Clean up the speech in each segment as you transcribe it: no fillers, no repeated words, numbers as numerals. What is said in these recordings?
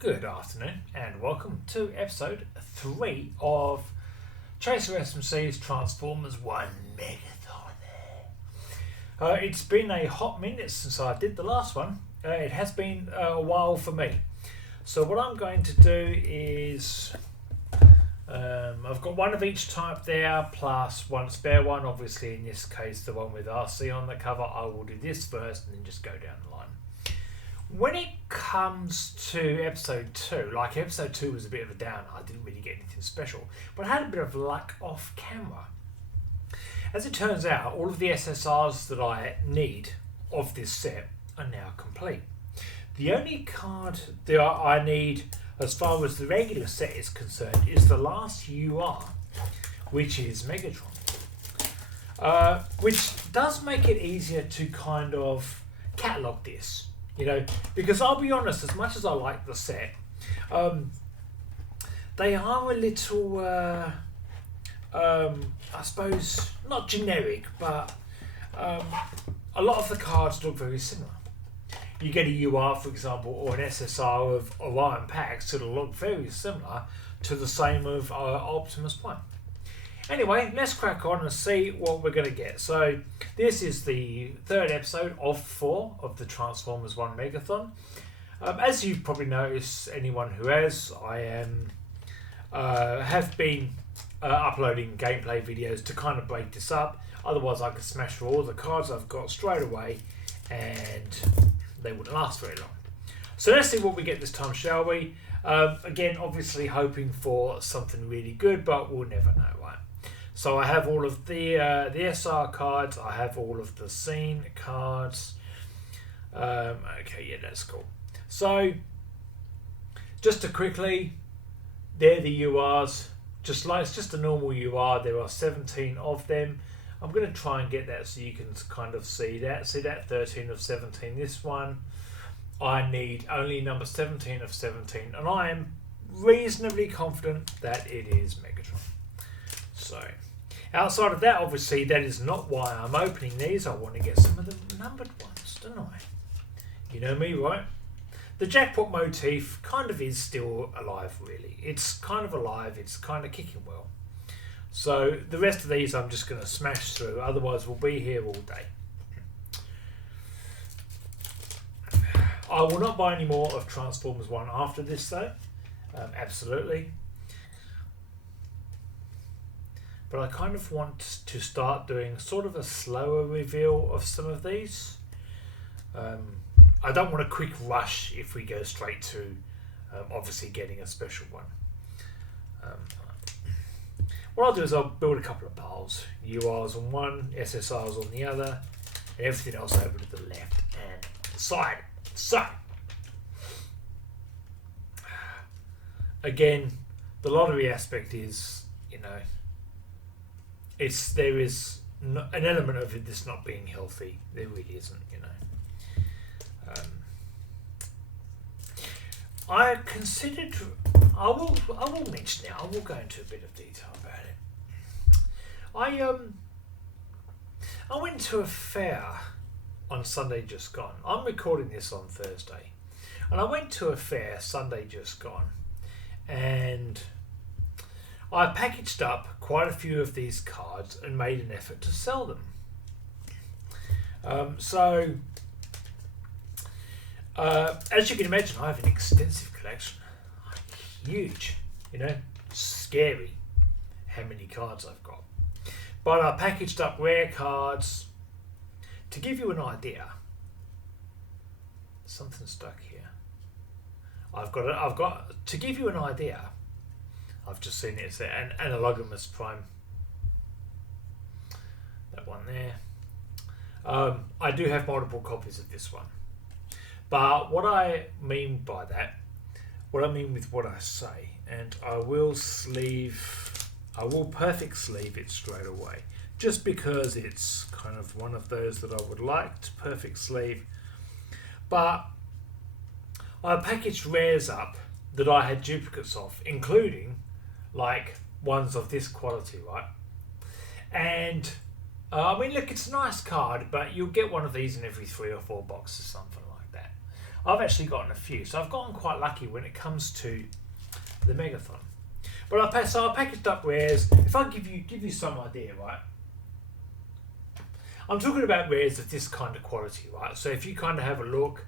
Good afternoon and welcome to episode 3 of Chaser SMC's Transformers One Megathon. It's been a hot minute since I did the last one. It has been a while for me. So what I'm going to do is I've got one of each type there plus one spare one. Obviously in this case the one with RC on the cover. I will do this first and then just go down the line. When it comes to episode 2, like episode 2 was a bit of a downer. I didn't really get anything special, but I had a bit of luck off camera. As it turns out, all of the SSRs that I need of this set are now complete. The only card that I need as far as the regular set is concerned is the last UR, which is Megatron. Which does make it easier to kind of catalogue this. You know, because I'll be honest, as much as I like the set, they are a little, I suppose, not generic, but a lot of the cards look very similar. You get a UR, for example, or an SSR of Orion Pax that'll look very similar to the same of Optimus Prime. Anyway, let's crack on and see what we're going to get. So, this is the third episode of 4 of the Transformers One Megathon. As you've probably noticed, anyone who has, I have been uploading gameplay videos to kind of break this up. Otherwise, I could smash through all the cards I've got straight away, and they wouldn't last very long. So let's see what we get this time, shall we? Again, obviously hoping for something really good, but we'll never know, right? So I have all of the SR cards. I have all of the scene cards. Okay, yeah, that's cool. So just to quickly, they're the URs. It's just a normal UR. There are 17 of them. I'm going to try and get that so you can kind of see that. See that 13 of 17. This one, I need only number 17 of 17, and I am reasonably confident that it is Megatron. So, outside of that, obviously, that is not why I'm opening these. I want to get some of the numbered ones, don't I? You know me, right? The jackpot motif kind of is still alive, really. It's kind of alive. It's kind of kicking well. So, the rest of these I'm just going to smash through. Otherwise, we'll be here all day. I will not buy any more of Transformers 1 after this, though. Absolutely. But I kind of want to start doing sort of a slower reveal of some of these. I don't want a quick rush if we go straight to obviously getting a special one. What I'll do is I'll build a couple of piles. URs on one, SSRs on the other, and everything else over to the left and the side. So, again, the lottery aspect is, you know, there is an element of it that's not being healthy. There really isn't, you know. I considered. I will mention it. I will go into a bit of detail about it. I went to a fair on Sunday just gone. I'm recording this on Thursday, and I went to a fair Sunday just gone, and I packaged up quite a few of these cards and made an effort to sell them. As you can imagine, I have an extensive collection. Huge, you know, scary how many cards I've got. But I packaged up rare cards. To give you an idea, something's stuck here. I've got to give you an idea. I've just seen it. It's an analogous prime. That one there. I do have multiple copies of this one. But what I mean by that, what I mean with what I say, and I will perfect sleeve it straight away. Just because it's kind of one of those that I would like to perfect sleeve. But I packaged rares up that I had duplicates of, including like ones of this quality, right? And I mean, look, it's a nice card, but you'll get one of these in every 3 or 4 boxes, something like that. I've actually gotten a few, so I've gotten quite lucky when it comes to the Megathon. But I packaged up rares. If I give you some idea, right? I'm talking about rares of this kind of quality, right? So if you kind of have a look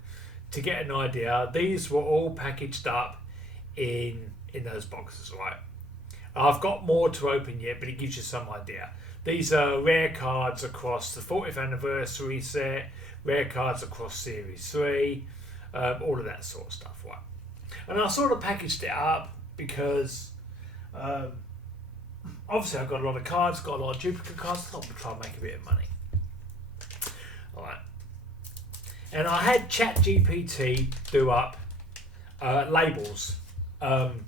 to get an idea, these were all packaged up in those boxes, right? I've got more to open yet, but it gives you some idea. These are rare cards across the 40th anniversary set, rare cards across Series 3, all of that sort of stuff, right? And I sort of packaged it up because obviously I've got a lot of cards, got a lot of duplicate cards, so I'm going to try and make a bit of money. Alright. And I had ChatGPT do up labels,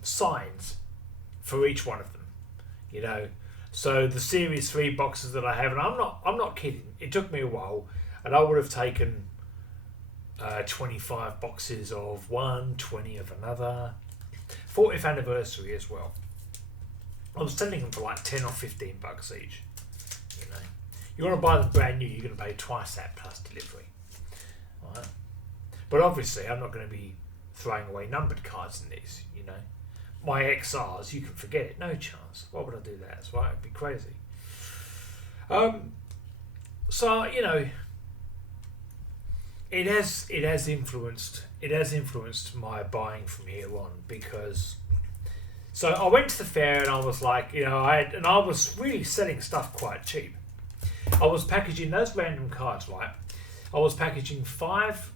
signs for each one of them, you know. So the Series 3 boxes that I have, and I'm not kidding, it took me a while, and I would have taken 25 boxes of one, 20 of another, 40th anniversary as well. I was selling them for like 10 or 15 bucks each, you know. You want to buy them brand new, you're going to pay twice that plus delivery. Right? But obviously I'm not going to be throwing away numbered cards in these, you know. My XRs, you can forget it, no chance. Why would I do that? That's right, it'd be crazy. So, you know, it has influenced my buying from here on, because so I went to the fair and I was like, you know, I was really selling stuff quite cheap. I was packaging those random cards, right? I was packaging 5,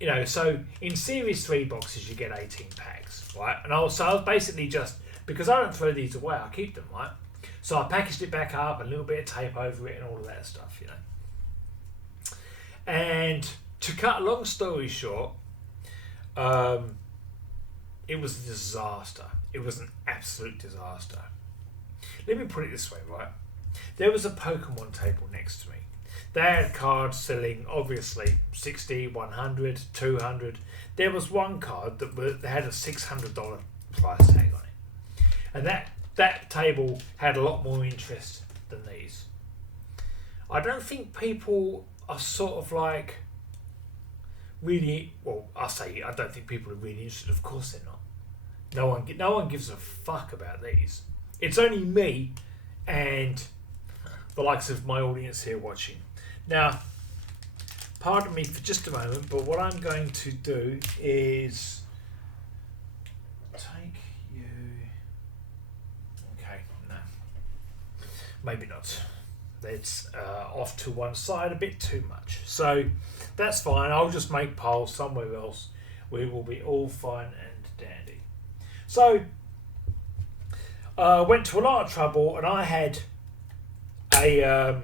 you know, so in Series 3 boxes you get 18 packs, right? And I was basically just, because I don't throw these away, I keep them, right? So I packaged it back up, a little bit of tape over it and all of that stuff, you know. And to cut a long story short, it was a disaster. It was an absolute disaster. Let me put it this way, right? There was a Pokemon table next to me. They had cards selling, obviously, 60, 100, 200. There was one card that had a $600 price tag on it. And that table had a lot more interest than these. I don't think people are sort of like really, well, I don't think people are really interested. Of course they're not. No one gives a fuck about these. It's only me and the likes of my audience here watching. Now, pardon me for just a moment, but what I'm going to do is take you. Okay, no, maybe not. That's off to one side a bit too much. So that's fine. I'll just make piles somewhere else. We will be all fine and dandy. So went to a lot of trouble, and I had a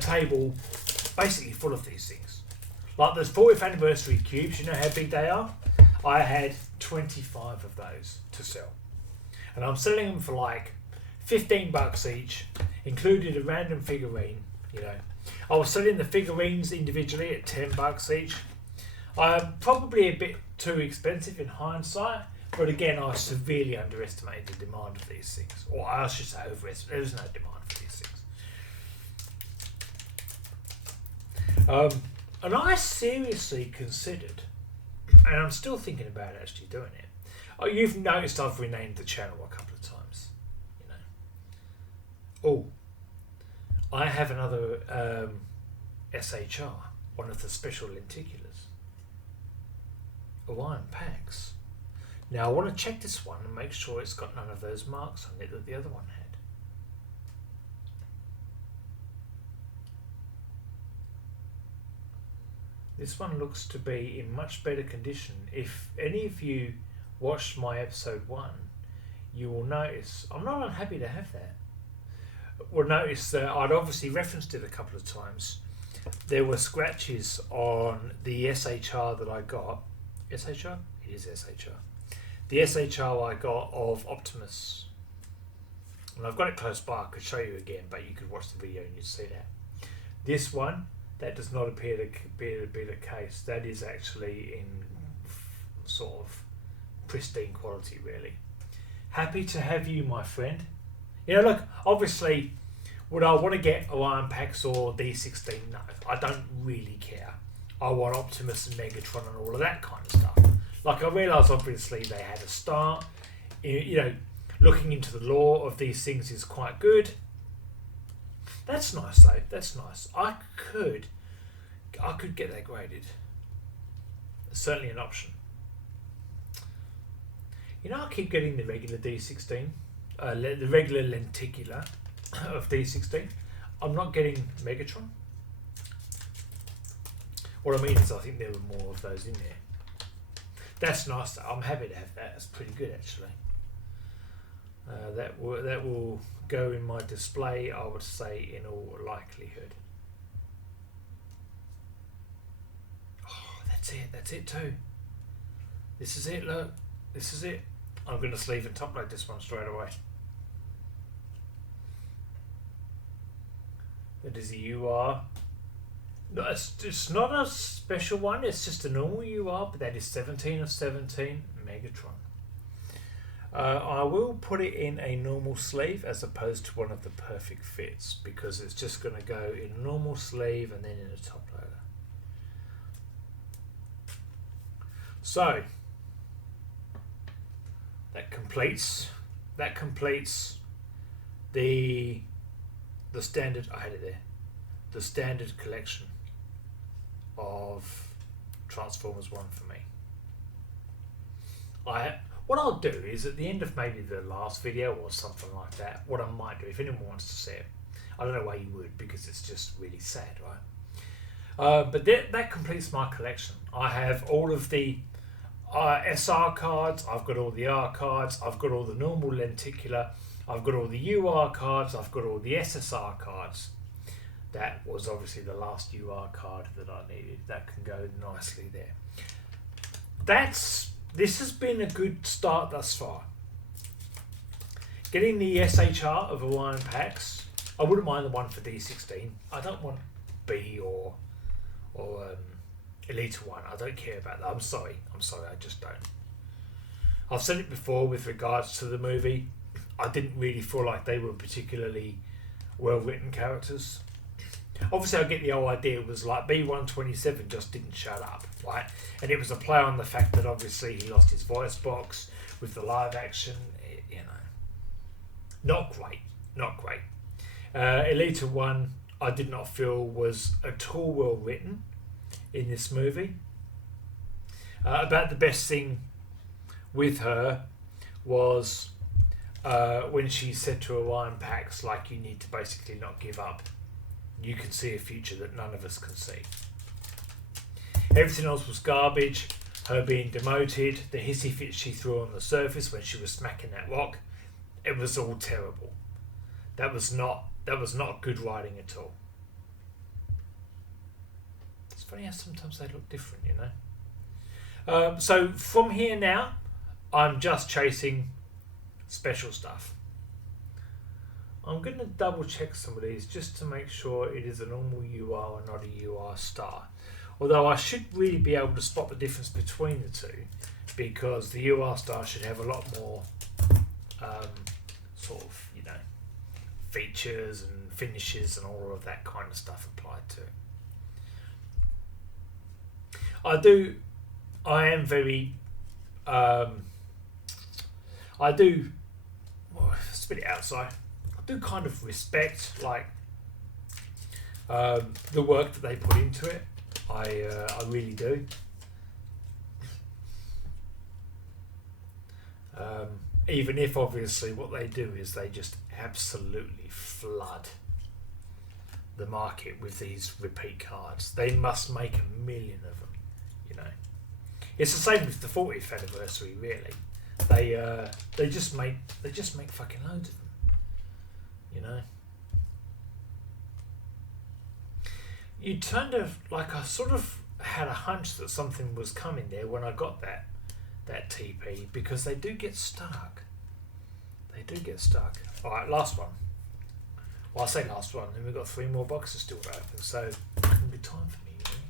table basically full of these things. Like those 40th anniversary cubes, you know how big they are? I had 25 of those to sell. And I'm selling them for like 15 bucks each, included a random figurine, you know. I was selling the figurines individually at 10 bucks each. Probably a bit too expensive in hindsight, but again, I severely underestimated the demand of these things. Or I should say overestimated. There was no demand for these things. And I seriously considered, and I'm still thinking about actually doing it. Oh, you've noticed I've renamed the channel a couple of times, you know. Oh, I have another SHR, one of the special lenticulars. Orion packs. Now I want to check this one and make sure it's got none of those marks on it that the other one had. This one looks to be in much better condition. If any of you watched my episode 1, you will notice, I'm not unhappy to have that. Will notice that I'd obviously referenced it a couple of times. There were scratches on the SHR that I got. SHR? It is SHR. The SHR I got of Optimus. And I've got it close by, I could show you again, but you could watch the video and you'd see that. This one, that does not appear to be the case. That is actually in sort of pristine quality, really. Happy to have you, my friend. You know, look, obviously, would I want to get Orion packs or D16? No, I don't really care. I want Optimus and Megatron and all of that kind of stuff. Like, I realise obviously they had a start. You know, looking into the lore of these things is quite good. That's nice though. That's nice. I could get that graded. It's certainly an option. You know, I keep getting the regular D16, the regular lenticular of D16. I'm not getting Megatron. What I mean is, I think there were more of those in there. That's nice though. I'm happy to have that. That's pretty good actually. That will go in my display, I would say, in all likelihood. Oh, that's it too. This is it, look. This is it. I'm going to sleeve and top load this one straight away. That is a UR. No, it's not a special one, it's just a normal UR, but that is 17 of 17 Megatron. I will put it in a normal sleeve as opposed to one of the perfect fits, because it's just going to go in a normal sleeve and then in a top loader. So that completes the standard. I had it there. The standard collection of Transformers One for me. What I'll do is at the end of maybe the last video or something like that, what I might do, if anyone wants to see it, I don't know why you would, because it's just really sad, right? But that completes my collection. I have all of the SR cards, I've got all the R cards, I've got all the normal lenticular, I've got all the UR cards, I've got all the SSR cards. That was obviously the last UR card that I needed. That can go nicely there. This has been a good start thus far. Getting the SHR of Orion packs. I wouldn't mind the one for D16. I don't want B or Elite 1. I don't care about that. I'm sorry, I just don't. I've said it before with regards to the movie. I didn't really feel like they were particularly well written characters. Obviously, I get the whole idea. It was like B127 just didn't shut up, right? And it was a play on the fact that obviously he lost his voice box with the live action. You know, not great. Elite 1, I did not feel was at all well written in this movie. About the best thing with her was when she said to Orion Pax, like, you need to basically not give up. You can see a future that none of us can see. Everything else was garbage. Her being demoted, the hissy fit she threw on the surface when she was smacking that rock, it was all terrible. That was not good writing at all. It's funny how sometimes they look different, you know. So from here now, I'm just chasing special stuff. I'm going to double check some of these just to make sure it is a normal UR and not a UR star. Although I should really be able to spot the difference between the two, because the UR star should have a lot more sort of, you know, features and finishes and all of that kind of stuff applied to it. I am very spit it outside. I do kind of respect, like, the work that they put into it. I really do. Even if obviously what they do is they just absolutely flood the market with these repeat cards. They must make 1 million of them, you know. It's the same with the 40th anniversary, really. They just make fucking loads of them, you know. You turned of, like, I sort of had a hunch that something was coming there when I got that TP, because they do get stuck. Alright, last one. Well, I say last one, and we've got 3 more boxes still to open, so it's going to be time for me, really.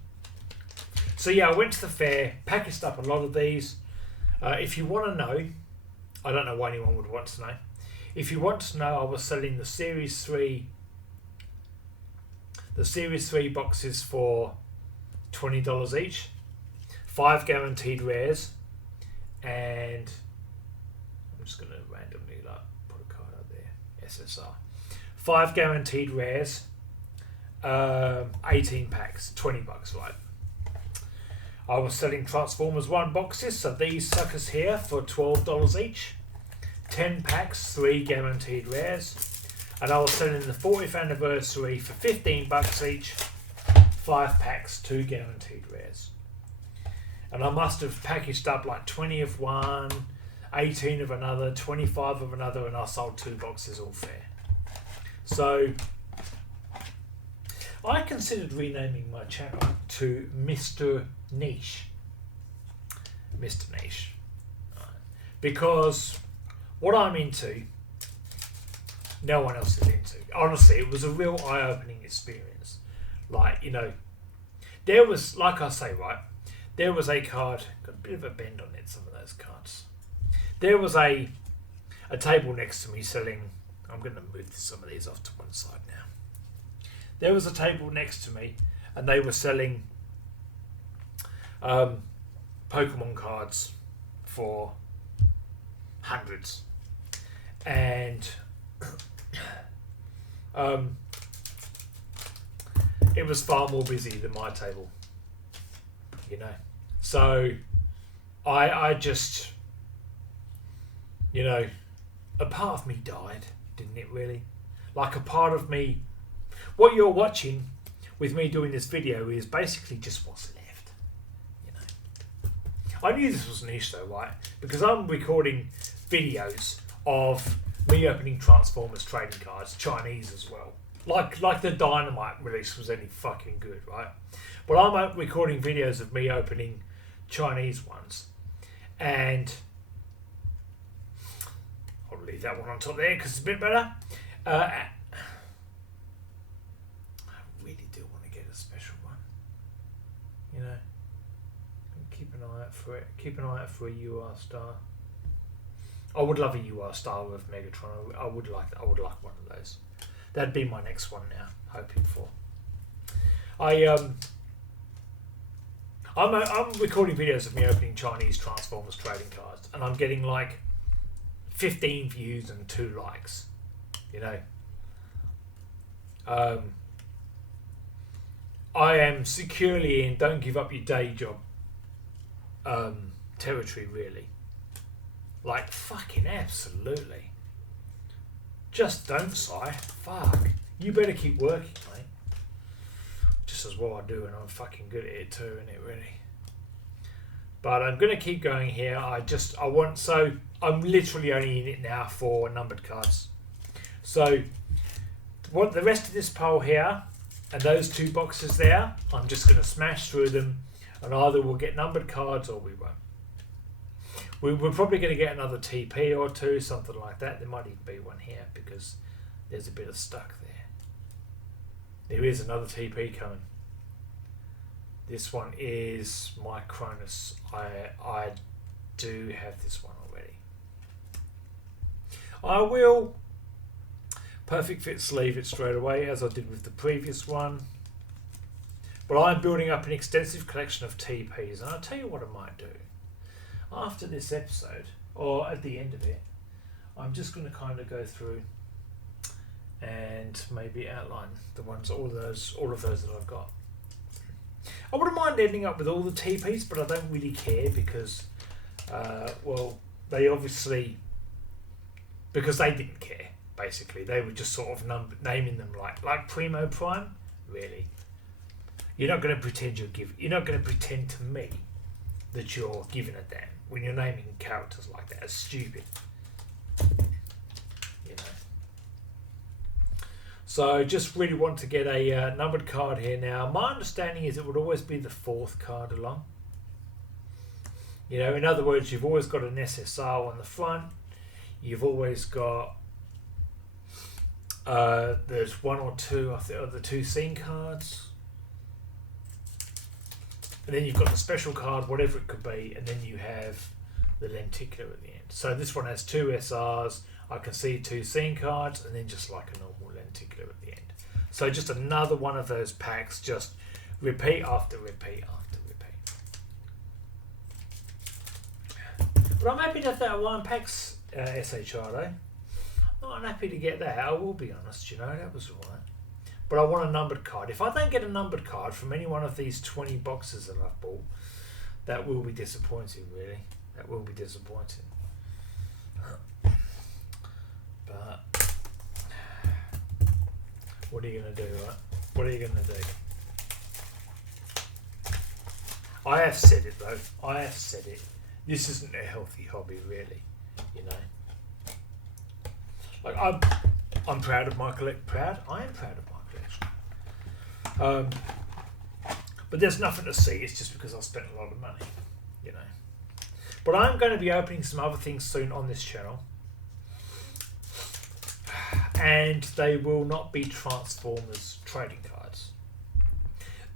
So yeah, I went to the fair, packaged up a lot of these. If you want to know, I don't know why anyone would want to know. If you want to know, I was selling the Series 3 boxes for $20 each. 5 guaranteed rares, and I'm just going to randomly put a card up there. SSR. 5 guaranteed rares, 18 packs, $20, right? I was selling Transformers One boxes, so these suckers here for $12 each. 10 packs, 3 guaranteed rares. And I was selling the 40th anniversary for $15 each. 5 packs, 2 guaranteed rares. And I must have packaged up like 20 of one, 18 of another, 25 of another, and I sold 2 boxes all fair. So I considered renaming my channel to Mr. Niche. Mr. Niche. Because what I'm into, no one else is into. Honestly, it was a real eye-opening experience. Like, you know, there was, like I say, right, there was a card, got a bit of a bend on it, some of those cards. There was a table next to me selling, I'm going to move some of these off to one side now. There was a table next to me and they were selling Pokemon cards for hundreds. And it was far more busy than my table, you know. So I just, you know, a part of me died, didn't it really? Like a part of me, what you're watching with me doing this video is basically just what's left, you know. I knew this was niche though, right? Because I'm recording videos of me opening Transformers trading cards, Chinese as well. Like the Dynamite release was any fucking good, right? But I'm recording videos of me opening Chinese ones, and I'll leave that one on top there because it's a bit better. I really do want to get a special one, you know. Keep an eye out for it. Keep an eye out for a UR star. I would love a UR star with Megatron. I would like one of those. That'd be my next one now. Hoping for. I'm recording videos of me opening Chinese Transformers trading cards, and I'm getting like 15 views and 2 likes. You know. I am securely in don't give up your day job territory, really. Like, fucking absolutely. Just don't sigh. Fuck. You better keep working, mate. Just as well I do, and I'm fucking good at it too, innit, really. But I'm going to keep going here. So, I'm literally only in it now for numbered cards. So, what the rest of this pile here, and those 2 boxes there, I'm just going to smash through them, and either we'll get numbered cards or we won't. We're probably going to get another TP or 2, something like that. There might even be one here because there's a bit of stuck there. There is another TP coming. This one is my Cronus. I do have this one already. I will perfect fit sleeve it straight away as I did with the previous one. But I'm building up an extensive collection of TPs, and I'll tell you what I might do. After this episode, or at the end of it, I'm just going to kind of go through and maybe outline the ones, all of those that I've got. I wouldn't mind ending up with all the TPs, but I don't really care because, well, they obviously, because they didn't care. Basically, they were just sort of naming them like Primo Prime. Really, you're not going to pretend you're not going to pretend to me that you're giving a damn when you're naming characters like that. It's stupid, you know. So just really want to get a numbered card here now. My understanding is it would always be the 4th card along. You know, in other words, you've always got an SSR on the front. You've always got there's 1 or 2, I think, of the 2 scene cards. And then you've got the special card, whatever it could be, and then you have the lenticular at the end. So this one has 2 SRs, I can see 2 scene cards, and then just like a normal lenticular at the end. So just another one of those packs, just repeat after repeat after repeat. But I'm happy to have that 1 packs SHR though. I'm not happy to get that, I will be honest, you know, that was alright. But I want a numbered card. If I don't get a numbered card from any one of these 20 boxes that I've bought, that will be disappointing, really. That will be disappointing. But what are you going to do, right? What are you going to do? I have said it, though. I have said it. This isn't a healthy hobby, really. You know? Like, I'm proud of my collection. I am proud of my collection. But there's nothing to see. It's just because I spent a lot of money, you know. But I'm going to be opening some other things soon on this channel. And they will not be Transformers trading cards.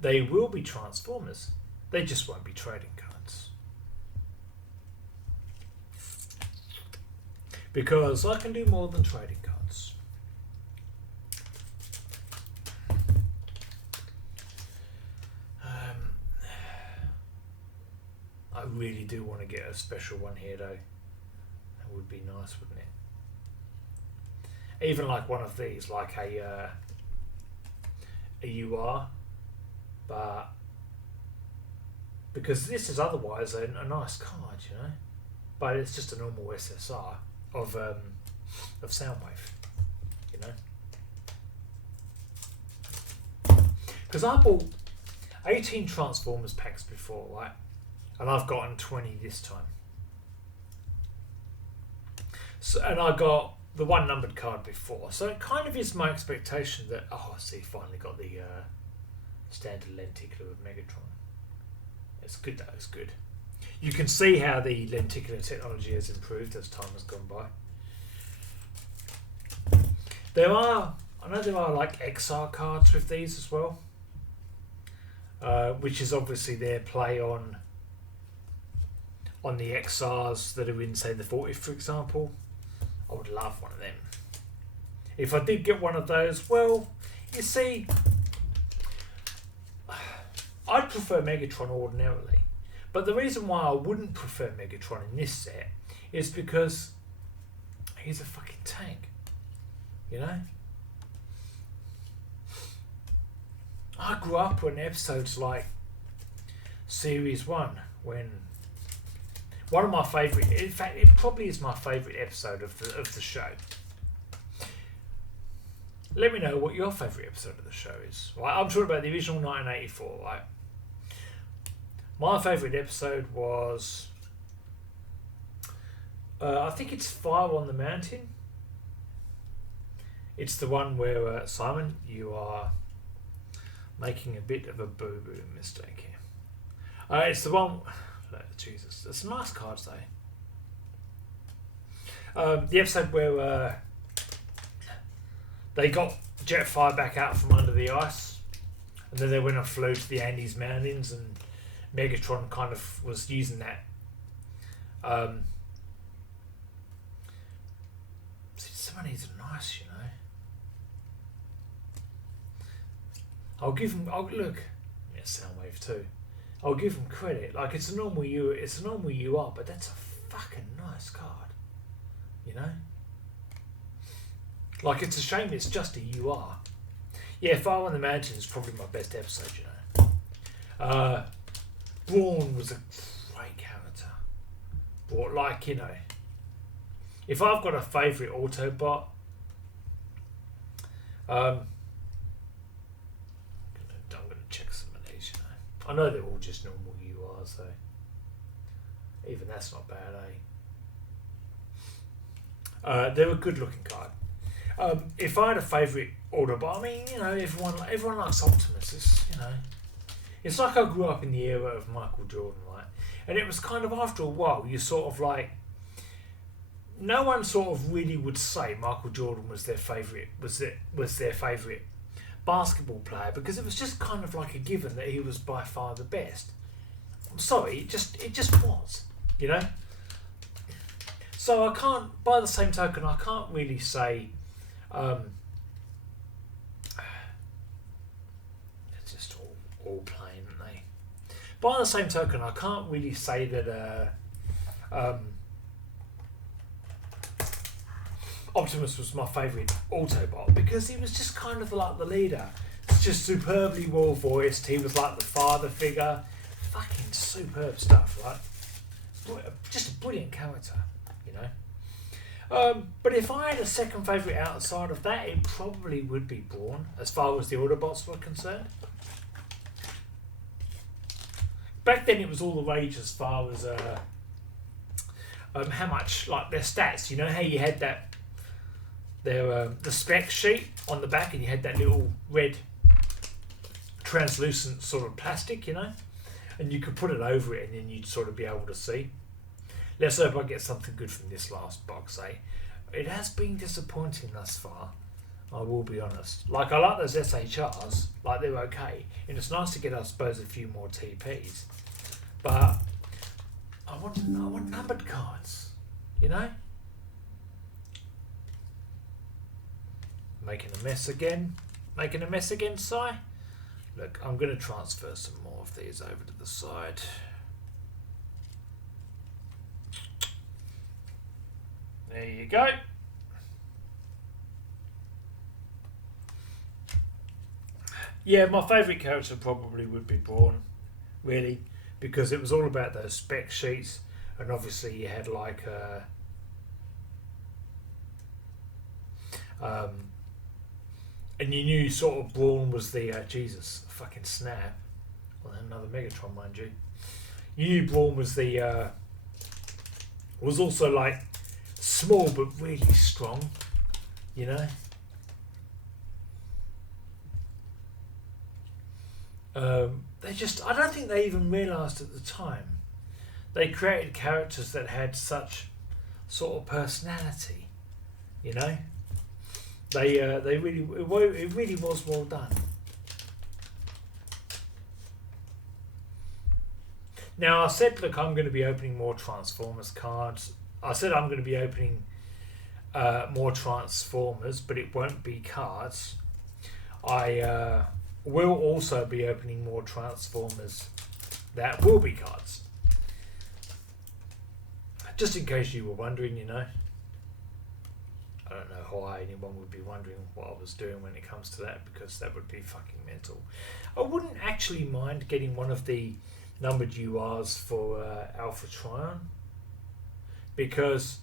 They will be Transformers. They just won't be trading cards. Because I can do more than trading cards. I really do want to get a special one here though. That would be nice, wouldn't it? Even like one of these, like a UR, but because this is otherwise a nice card, you know, but it's just a normal SSR of Soundwave, you know. Because I bought 18 Transformers packs before, right, and I've gotten 20 this time. So, and I got the 1 numbered card before, so it kind of is my expectation that, oh, I see, finally got the standard lenticular of Megatron. It's good though, it's good. You can see how the lenticular technology has improved as time has gone by. I know there are like XR cards with these as well, which is obviously their play on the XRs that are in, say, the 40th, for example. I would love one of them. If I did get one of those, well, you see, I'd prefer Megatron ordinarily. But the reason why I wouldn't prefer Megatron in this set is because he's a fucking tank. You know? I grew up on episodes like Series 1 when one of my favourite, in fact, it probably is my favourite episode of the show. Let me know what your favourite episode of the show is. Right, I'm talking about the original 1984, right? My favourite episode was, I think it's Fire on the Mountain. It's the one where, Simon, you are making a bit of a boo-boo mistake here. It's the one... Jesus, there's some nice cards though. The episode where they got Jetfire back out from under the ice, and then they went and flew to the Andes Mountains, and Megatron kind of was using that. Some of these are nice, you know. I'll give them. Look, yeah, Soundwave too. I'll give them credit. Like, it's a normal UR, but that's a fucking nice card. You know? Like, it's a shame it's just a UR. Yeah, Fire on the Mountain is probably my best episode, you know. Brawn was a great character. But, like, you know, if I've got a favourite Autobot, I'm going to check some of these, you know. I know they're all just normal URs, so even that's not bad, eh? They're a good looking card. If I had a favourite Autobot, I mean, you know, everyone likes Optimus. It's, you know, it's like I grew up in the era of Michael Jordan, right? And it was kind of, after a while, you sort of like, no one sort of really would say Michael Jordan was their favourite, was their favourite basketball player, because it was just kind of like a given that he was by far the best. I'm sorry, it just was, you know. So I can't, by the same token, I can't really say it's just all plain By the same token, I can't really say that Optimus was my favourite Autobot because he was just kind of like the leader. It's just superbly well voiced. He was like the father figure. Fucking superb stuff, right? Just a brilliant character, you know. But if I had a second favourite outside of that, it probably would be Brawn, as far as the Autobots were concerned. Back then, it was all the rage as far as how much, like, their stats. You know how you had that the spec sheet on the back, and you had that little red translucent sort of plastic, you know, and you could put it over it, and then you'd sort of be able to see. Let's hope I get something good from this last box, eh? It has been disappointing thus far, I will be honest. Like, I like those SHRs, like, they're okay, and it's nice to get, I suppose, a few more TPs, but I want numbered cards, you know? Making a mess again, Si? Look, I'm going to transfer some more of these over to the side. There you go. Yeah, my favourite character probably would be Brawn, really, because it was all about those spec sheets, and obviously you had like and you knew sort of Brawn was the Jesus fucking snap. Well, another Megatron, mind you. You knew Brawn was the was also like small but really strong, you know. I don't think they even realised at the time they created characters that had such sort of personality, you know. It really was well done. Now, I said, look, I'm going to be opening more Transformers cards. I said I'm going to be opening more Transformers, but it won't be cards. I will also be opening more Transformers that will be cards. Just in case you were wondering, you know. I don't know why anyone would be wondering what I was doing when it comes to that, because that would be fucking mental. I wouldn't actually mind getting one of the numbered URs for Alpha Trion, because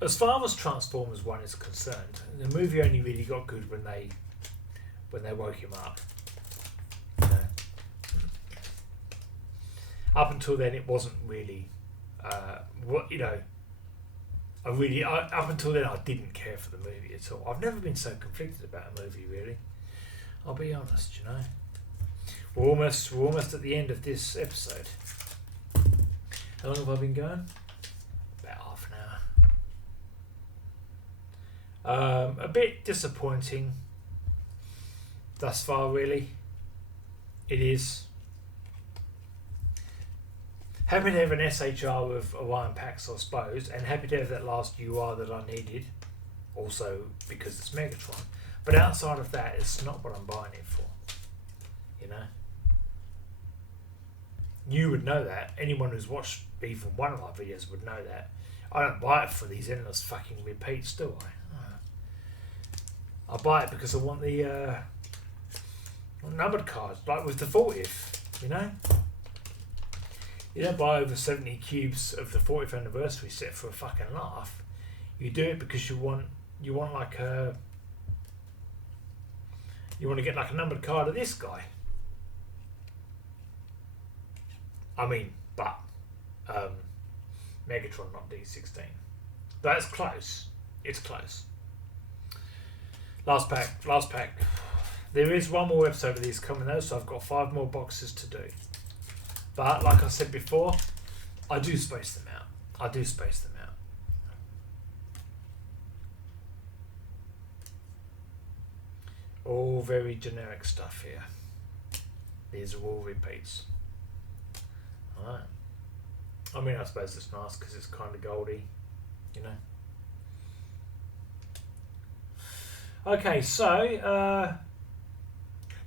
as far as Transformers One is concerned, the movie only really got good when they woke him up. You know? Up until then, it wasn't really what you know. Up until then, I didn't care for the movie at all. I've never been so conflicted about a movie, really. I'll be honest, you know. We're almost at the end of this episode. How long have I been going? About half an hour. A bit disappointing thus far, really. It is. Happy to have an SHR with Orion Pax, I suppose, and happy to have that last UR that I needed, also because it's Megatron. But outside of that, it's not what I'm buying it for, you know. You would know that. Anyone who's watched even one of my videos would know that. I don't buy it for these endless fucking repeats, do I? I buy it because I want the numbered cards, like with the 40th, you know. You don't buy over 70 cubes of the 40th anniversary set for a fucking laugh. You do it because you want like you want to get like a numbered card of this guy. I mean, but Megatron, not D16. That's close. It's close. Last pack. There is one more episode of these coming though, so I've got 5 more boxes to do. But like I said before, I do space them out. All very generic stuff here. These are all repeats. Alright. I mean, I suppose it's nice because it's kind of goldy, you know. Okay, so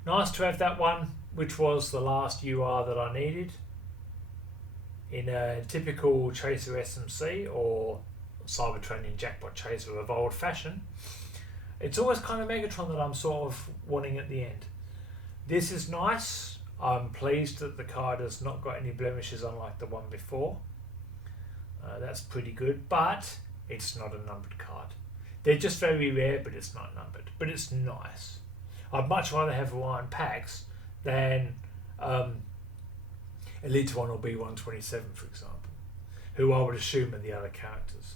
nice to have that one which was the last UR that I needed in a typical Chaser SMC or Cybertronian Jackpot Chaser of old fashion. It's always kind of Megatron that I'm sort of wanting at the end. This is nice. I'm pleased that the card has not got any blemishes unlike the one before. That's pretty good, but it's not a numbered card. They're just very rare, but it's not numbered. But it's nice. I'd much rather have Hawaiian packs than Elite 1 or B127, for example, who I would assume are the other characters.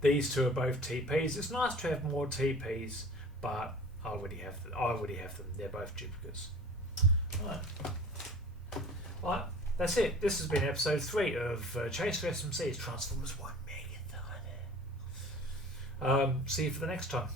These two are both TPs. It's nice to have more TPs, but I already have them. They're both duplicates. Right, that's it. This has been episode 3 of Chaser SMC's Transformers One Megathon. See you for the next time.